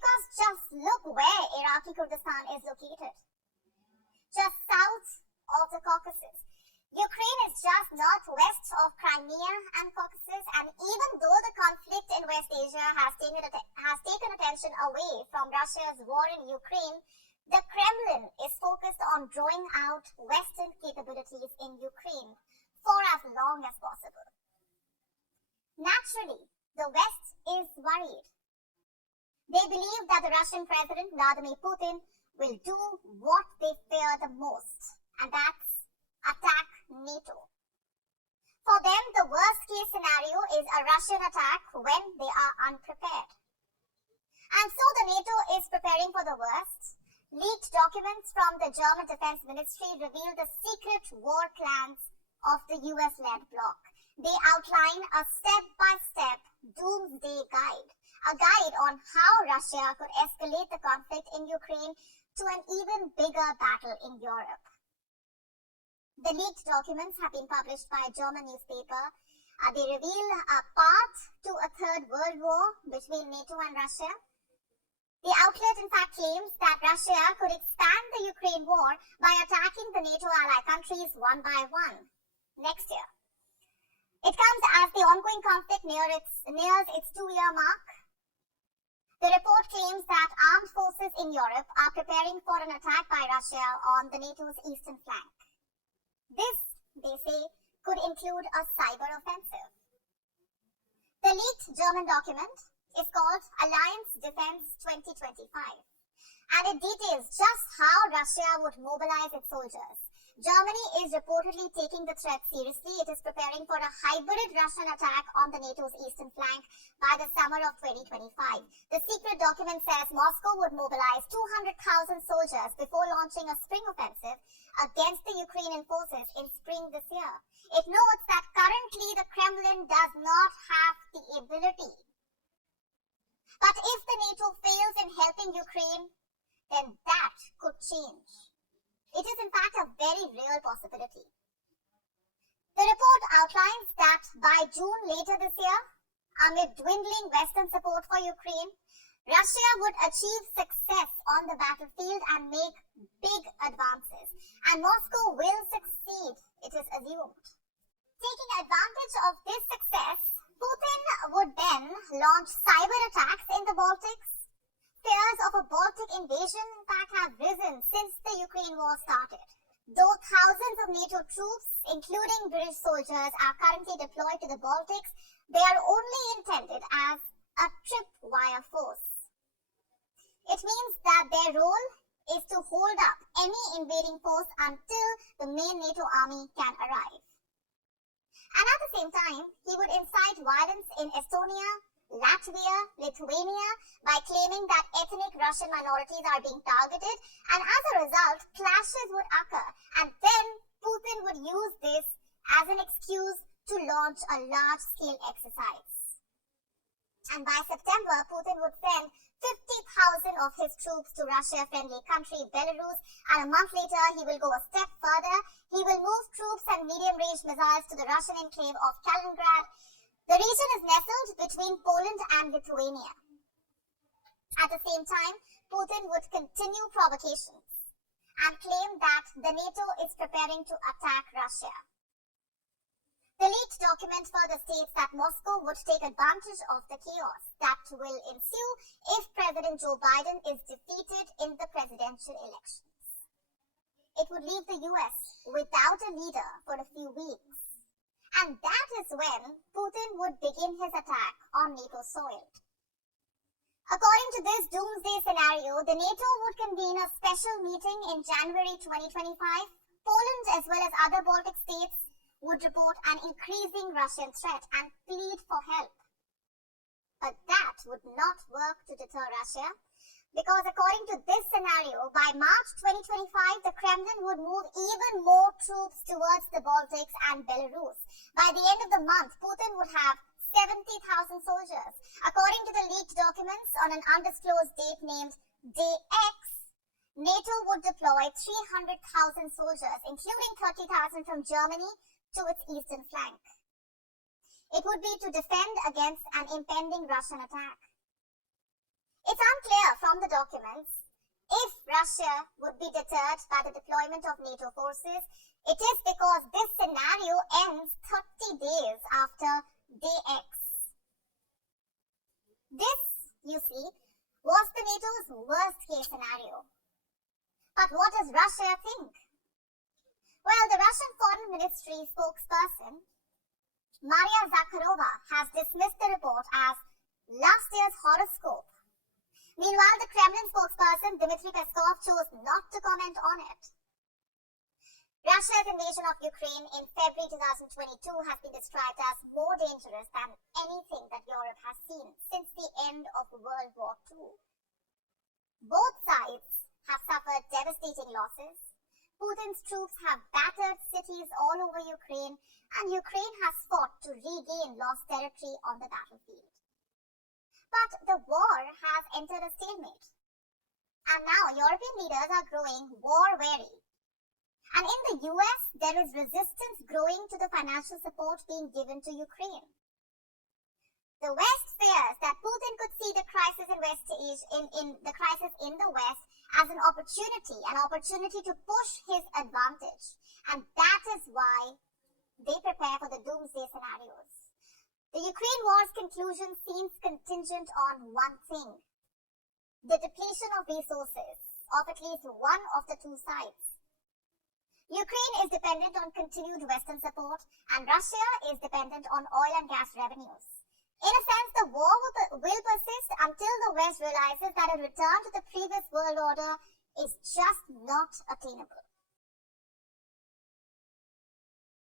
Because just look where Iraqi Kurdistan is located. Just south of the Caucasus. Ukraine is just northwest of Crimea and Caucasus, and even though the conflict in West Asia has taken attention away from Russia's war in Ukraine, the Kremlin is focused on drawing out Western capabilities in Ukraine for as long as possible. Naturally, the West is worried. They believe that the Russian President Vladimir Putin will do what they fear the most, and that's attack NATO. For them, the worst case scenario is a Russian attack when they are unprepared. And so the NATO is preparing for the worst. Leaked documents from the German Defense Ministry reveal the secret war plans of the US-led bloc. They outline a step-by-step doomsday guide, a guide on how Russia could escalate the conflict in Ukraine to an even bigger battle in Europe. The leaked documents have been published by a German newspaper. They reveal a path to a third world war between NATO and Russia. The outlet in fact claims that Russia could expand the Ukraine war by attacking the NATO ally countries one by one next year. It comes as the ongoing conflict nears its 2-year mark. The report claims that armed forces in Europe are preparing for an attack by Russia on the NATO's eastern flank. This, they say, could include a cyber offensive. The leaked German document is called Alliance Defense 2025, and it details just how Russia would mobilize its soldiers. Germany is reportedly taking the threat seriously. It is preparing for a hybrid Russian attack on the NATO's eastern flank by the summer of 2025. The secret document says Moscow would mobilize 200,000 soldiers before launching a spring offensive against the Ukrainian forces in spring this year. It notes that currently the Kremlin does not have the ability. But if the NATO fails in helping Ukraine, then that could change. It is in fact a very real possibility. The report outlines that by June later this year, amid dwindling Western support for Ukraine, Russia would achieve success on the battlefield and make big advances, and Moscow will succeed, it is assumed. Taking advantage of this success, Putin would then launch cyber attacks in the Baltics. Fears of a Baltic invasion, in fact, have risen since the Ukraine war started. Though thousands of NATO troops, including British soldiers, are currently deployed to the Baltics, they are only intended as a tripwire force. It means that their role is to hold up any invading force until the main NATO army can arrive. And at the same time, he would incite violence in Estonia, Latvia, Lithuania by claiming that ethnic Russian minorities are being targeted, and as a result, clashes would occur, and then Putin would use this as an excuse to launch a large-scale exercise. And by September, Putin would send 50,000 of his troops to Russia-friendly country Belarus, and a month later, he will go a step further. He will move troops and medium-range missiles to the Russian enclave of Kaliningrad. The region is nestled between Poland and Lithuania. At the same time, Putin would continue provocations and claim that the NATO is preparing to attack Russia. The leaked document further states that Moscow would take advantage of the chaos that will ensue if President Joe Biden is defeated in the presidential elections. It would leave the US without a leader for a few weeks. And that is when Putin would begin his attack on NATO soil. According to this doomsday scenario, the NATO would convene a special meeting in January 2025. Poland, as well as other Baltic states, would report an increasing Russian threat and plead for help. But that would not work to deter Russia, because according to this scenario, by March 2025, the Kremlin would move even more troops towards the Baltics and Belarus. By the end of the month, Putin would have 70,000 soldiers. According to the leaked documents, on an undisclosed date named Day X, NATO would deploy 300,000 soldiers, including 30,000 from Germany, to its eastern flank. It would be to defend against an impending Russian attack. It's unclear from the documents if Russia would be deterred by the deployment of NATO forces. It is because this scenario ends 30 days after day X. This, you see, was the NATO's worst case scenario. But what does Russia think? Well, the Russian Foreign Ministry spokesperson, Maria Zakharova, has dismissed the report as last year's horoscope. Meanwhile, the Kremlin spokesperson, Dmitry Peskov, chose not to comment on it. Russia's invasion of Ukraine in February 2022 has been described as more dangerous than anything that Europe has seen since the end of World War II. Both sides have suffered devastating losses. Putin's troops have battered cities all over Ukraine, and Ukraine has fought to regain lost territory on the battlefield. But the war has entered a stalemate, and now European leaders are growing war-weary. And in the US, there is resistance growing to the financial support being given to Ukraine. The West fears that Putin could see the crisis in the West as an opportunity to push his advantage, and that is why they prepare for the doomsday scenarios. The Ukraine war's conclusion seems contingent on one thing: the depletion of resources of at least one of the two sides. Ukraine is dependent on continued Western support, and Russia is dependent on oil and gas revenues. In a sense, the war will persist until the West realizes that a return to the previous world order is just not attainable.